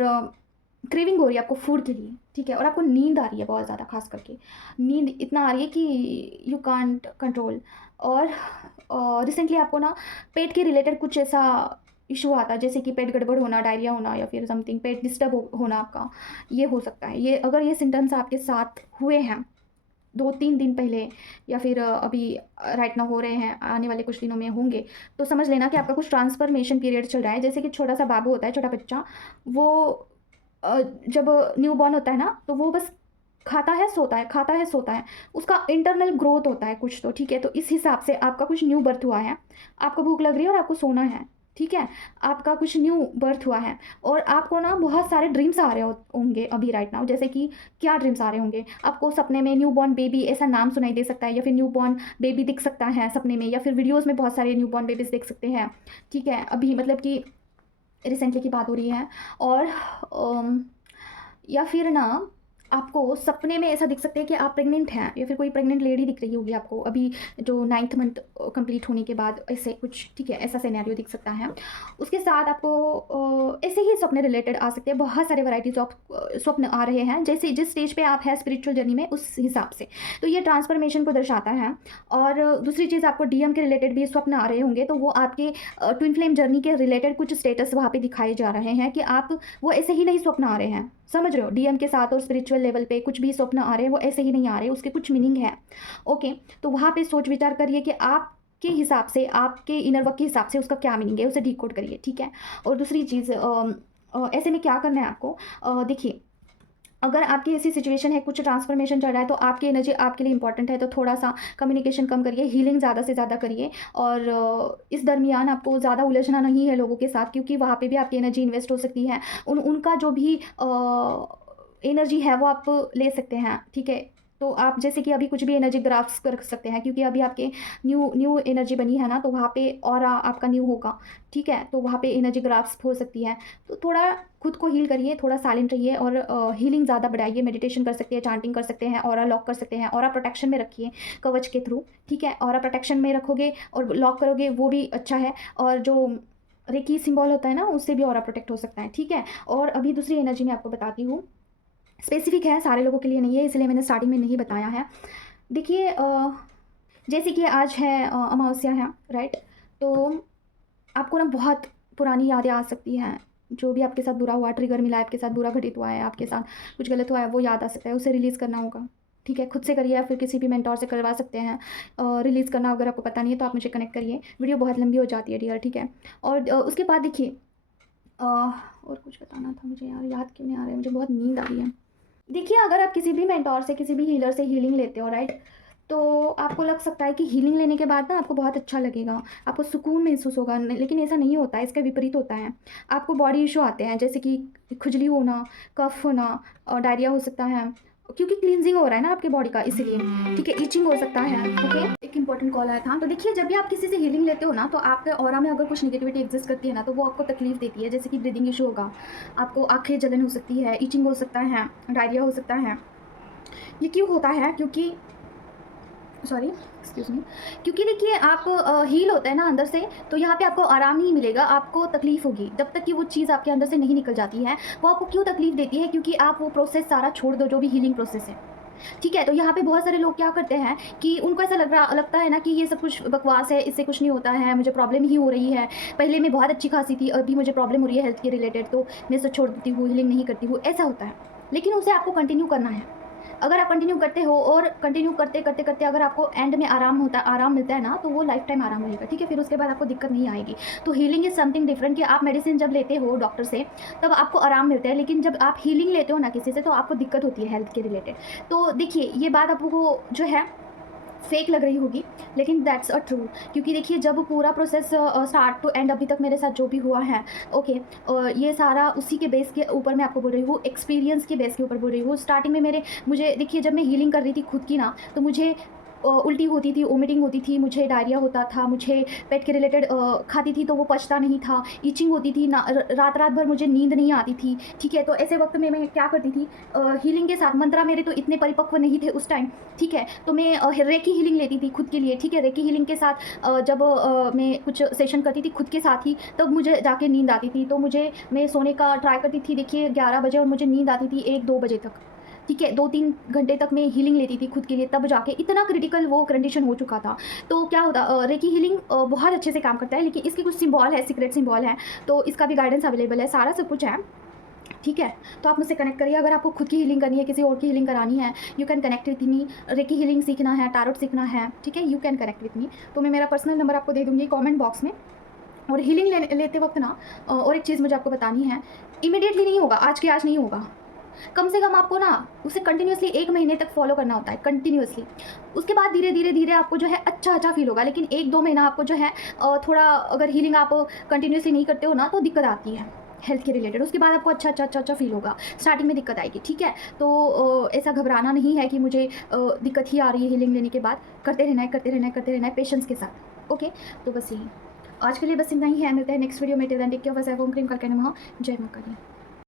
क्रेविंग हो रही है आपको फूड के लिए, ठीक है, और आपको नींद आ रही है बहुत ज़्यादा, खास करके नींद इतना आ रही है कि यू कांट कंट्रोल, और रिसेंटली आपको ना पेट के रिलेटेड कुछ ऐसा इशू आता है, जैसे कि पेट गड़बड़ होना, डायरिया होना, या फिर समथिंग पेट डिस्टर्ब होना आपका, ये हो सकता है। ये अगर ये सिम्टम्स आपके साथ हुए हैं 2-3 दिन पहले, या फिर अभी राइट नाउ हो रहे हैं, आने वाले कुछ दिनों में होंगे, तो समझ लेना कि आपका कुछ ट्रांसफॉर्मेशन पीरियड चल रहा है। जैसे कि छोटा सा बाबू होता है, छोटा बच्चा, वो जब न्यू बॉर्न होता है ना, तो वो बस खाता है सोता है, खाता है सोता है, उसका इंटरनल ग्रोथ होता है कुछ, तो ठीक है। तो इस हिसाब से आपका कुछ न्यू बर्थ हुआ है, आपको भूख लग रही है और आपको सोना है, ठीक है, आपका कुछ न्यू बर्थ हुआ है, और आपको ना बहुत सारे ड्रीम्स आ रहे होंगे अभी राइट नाउ। जैसे कि क्या ड्रीम्स आ रहे होंगे आपको? सपने में न्यू बॉर्न बेबी ऐसा नाम सुनाई दे सकता है, या फिर न्यू बॉर्न बेबी दिख सकता है सपने में, या फिर वीडियोज़ में बहुत सारे न्यू बॉर्न बेबीज देख सकते हैं, ठीक है। अभी मतलब कि रिसेंटली की बात हो रही है। और या फिर ना आपको सपने में ऐसा दिख सकता है कि आप प्रेग्नेंट हैं, या फिर कोई प्रेग्नेंट लेडी दिख रही होगी आपको अभी, जो 9th मंथ कंप्लीट होने के बाद, ऐसे कुछ, ठीक है, ऐसा सिनेरियो दिख सकता है। उसके साथ आपको ऐसे ही सपने रिलेटेड आ सकते हैं, बहुत सारे वैराइटीज ऑफ स्वप्न आ रहे हैं, जैसे जिस स्टेज पे आप हैं स्पिरिचुअल जर्नी में, उस हिसाब से। तो ये ट्रांसफॉर्मेशन को दर्शाता है। और दूसरी चीज़, आपको डीएम के रिलेटेड भी स्वप्न आ रहे होंगे, तो वो आपके ट्विन फ्लेम जर्नी के रिलेटेड कुछ स्टेटस वहाँ पे दिखाए जा रहे हैं, कि आप वो ऐसे ही नहीं स्वप्न आ रहे हैं, समझ रहे हो। डीएम के साथ और स्पिरिचुअल लेवल पे कुछ भी स्वप्न आ रहे हैं, वो ऐसे ही नहीं आ रहे, उसके कुछ मीनिंग है। ओके, तो वहाँ पे सोच विचार करिए कि आप के हिसाब से, आपके इनर वर्क के हिसाब से उसका क्या मीनिंग है, उसे डिकोड करिए, ठीक है। और दूसरी चीज़, ऐसे में क्या करना है आपको, देखिए, अगर आपकी ऐसी सिचुएशन है, कुछ ट्रांसफॉर्मेशन चल रहा है, तो आपकी एनर्जी आपके लिए इंपॉर्टेंट है, तो थोड़ा सा कम्युनिकेशन कम करिए, हीलिंग ज़्यादा से ज़्यादा करिए। और इस दरमियान आपको ज़्यादा उलझना नहीं है लोगों के साथ, क्योंकि वहाँ पे भी आपकी एनर्जी इन्वेस्ट हो सकती है। उनका जो भी एनर्जी है वो आप ले सकते हैं, ठीक है। तो आप जैसे कि अभी कुछ भी एनर्जी ग्राफ्स कर सकते हैं, क्योंकि अभी आपके न्यू न्यू एनर्जी बनी है ना, तो वहाँ पे ऑरा आपका न्यू होगा, ठीक है। तो वहाँ पे एनर्जी ग्राफ्स हो सकती है। तो थोड़ा खुद को हील करिए, थोड़ा साइलेंट रहिए और हीलिंग ज़्यादा बढ़ाइए। मेडिटेशन कर सकते हैं, चांटिंग कर सकते हैं, ऑरा लॉक कर सकते हैं, ऑरा प्रोटेक्शन में रखिए कवच के थ्रू, ठीक है। ऑरा प्रोटेक्शन में रखोगे और लॉक करोगे वो भी अच्छा है। और जो रेकी सिंबल होता है ना, उससे भी ऑरा प्रोटेक्ट हो सकता है, ठीक है। और अभी दूसरी एनर्जी मैं आपको बताती हूँ, स्पेसिफिक है, सारे लोगों के लिए नहीं है, इसलिए मैंने स्टार्टिंग में नहीं बताया है। देखिए जैसे कि आज है अमावस्या है, राइट। तो आपको ना बहुत पुरानी यादें आ सकती हैं, जो भी आपके साथ बुरा हुआ, ट्रिगर मिला है आपके साथ, बुरा घटित हुआ है आपके साथ, कुछ गलत हुआ है, वो याद आ सकता है, उसे रिलीज़ करना होगा, ठीक है। खुद से करिए या फिर किसी भी मेंटोर से करवा सकते हैं। रिलीज़ करना अगर आपको पता नहीं है तो आप मुझे कनेक्ट करिए, वीडियो बहुत लंबी हो जाती है डियर, ठीक है। और उसके बाद देखिए और कुछ बताना था मुझे यार, याद क्यों नहीं आ रहा है, मुझे बहुत नींद आ रही है। देखिए अगर आप किसी भी मेंटोर से, किसी भी हीलर से हीलिंग लेते हो, राइट, तो आपको लग सकता है कि हीलिंग लेने के बाद ना आपको बहुत अच्छा लगेगा, आपको सुकून महसूस होगा, लेकिन ऐसा नहीं होता है, इसका विपरीत होता है। आपको बॉडी इशू आते हैं, जैसे कि खुजली होना, कफ होना और डायरिया हो सकता है, क्योंकि क्लींजिंग हो रहा है ना आपके बॉडी का, इसीलिए, ठीक है। ईचिंग हो सकता है, ओके। एक इंपॉर्टेंट कॉल आया था। तो देखिए जब भी आप किसी से हीलिंग लेते हो ना, तो आपके ऑरा में अगर कुछ नेगेटिविटी एग्जिस्ट करती है ना, तो वो आपको तकलीफ देती है, जैसे कि ब्रीदिंग इशू होगा, आपको आंखें जलन हो सकती है, ईचिंग हो सकता है, डायरिया हो सकता है। ये क्यों होता है? क्योंकि सॉरी एक्सक्यूज़ मी, क्योंकि देखिए आप हील होता है ना अंदर से, तो यहाँ पे आपको आराम नहीं मिलेगा, आपको तकलीफ़ होगी जब तक कि वो चीज़ आपके अंदर से नहीं निकल जाती है। वो आपको क्यों तकलीफ़ देती है? क्योंकि आप वो प्रोसेस सारा छोड़ दो, जो भी हीलिंग प्रोसेस है, ठीक है। तो यहाँ पे बहुत सारे लोग क्या करते हैं कि उनको ऐसा लगता है ना कि ये सब कुछ बकवास है, इससे कुछ नहीं होता है, मुझे प्रॉब्लम ही हो रही है, पहले मैं बहुत अच्छी खासी थी, अभी मुझे प्रॉब्लम हो रही है हेल्थ के रिलेटेड, तो मैं इसे छोड़ देती हूँ, हीलिंग नहीं करती हूँ, ऐसा होता है। लेकिन उसे आपको कंटिन्यू करना है। अगर आप कंटिन्यू करते हो और कंटिन्यू करते करते करते अगर आपको एंड में आराम मिलता है ना, तो वो लाइफ टाइम आराम रहेगा, ठीक है। फिर उसके बाद आपको दिक्कत नहीं आएगी। तो हीलिंग इज़ समथिंग डिफरेंट, कि आप मेडिसिन जब लेते हो डॉक्टर से तब आपको आराम मिलता है, लेकिन जब आप हीलिंग लेते हो ना किसी से, तो आपको दिक्कत होती है हेल्थ के रिलेटेड। तो देखिए ये बात आपको जो है फेक लग रही होगी, लेकिन दैट्स अ ट्रू। क्योंकि देखिए जब पूरा प्रोसेस स्टार्ट टू एंड अभी तक मेरे साथ जो भी हुआ है, ओके, ये सारा उसी के बेस के ऊपर मैं आपको बोल रही हूँ, एक्सपीरियंस के बेस के ऊपर बोल रही हूँ। स्टार्टिंग में मुझे देखिए जब मैं हीलिंग कर रही थी खुद की ना, तो मुझे उल्टी होती थी, वोमिटिंग होती थी, मुझे डायरिया होता था, मुझे पेट के रिलेटेड खाती थी तो वो पचता नहीं था, ईचिंग होती थी ना, रात भर मुझे नींद नहीं आती थी, ठीक है। तो ऐसे वक्त में मैं क्या करती थी, हीलिंग के साथ, मंत्रा मेरे तो इतने परिपक्व नहीं थे उस टाइम, ठीक है। तो मैं रेकी हीलिंग लेती थी खुद के लिए, ठीक है। रेकी हीलिंग के साथ जब मैं कुछ सेशन करती थी खुद के साथ ही, तब मुझे जाके नींद आती थी। तो मैं सोने का ट्राई करती थी, देखिए 11 बजे, और मुझे नींद आती थी 1-2 बजे तक, ठीक है। 2-3 घंटे तक मैं हीलिंग लेती थी खुद के लिए, तब जाके इतना क्रिटिकल वो कंडीशन हो चुका था। तो क्या होता, रेकी हीलिंग बहुत अच्छे से काम करता है, लेकिन इसके कुछ सिंबल है, सीक्रेट सिंबल है, तो इसका भी गाइडेंस अवेलेबल है, सारा सब कुछ है, ठीक है। तो आप मुझसे कनेक्ट करिए अगर आपको खुद की हीलिंग करनी है, किसी और की हीलिंग करानी है, you can connect with me. Recce healing सीखना है, टारोट सीखना है, ठीक है, you can connect with me. तो मैं मेरा पर्सनल नंबर आपको दे दूँगी कॉमेंट बॉक्स में। और हीलिंग लेते वक्त ना और एक चीज़ मुझे आपको बतानी है, इमीडिएटली नहीं होगा, आज के आज नहीं होगा, कम से कम आपको ना उसे कंटिन्यूअसली 1 महीने तक फॉलो करना होता है, कंटिन्यूअसली। उसके बाद धीरे-धीरे आपको जो है अच्छा फ़ील होगा, लेकिन 1-2 महीना आपको जो है थोड़ा, अगर हीलिंग आप कंटिन्यूअसली नहीं करते हो ना, तो दिक्कत आती है हेल्थ के रिलेटेड। उसके बाद आपको अच्छा फ़ील होगा, स्टार्टिंग में दिक्कत आएगी, ठीक है। तो ऐसा घबराना नहीं है कि मुझे दिक्कत ही आ रही है हीलिंग लेने के बाद, करते रहना है पेशेंस के साथ, ओके। तो बस यही आज के लिए बस इतना ही है, मिलते हैं नेक्स्ट वीडियो में। टिल देन टेक केयर, वस एवं क्रीम करके नमः, जय मां काली।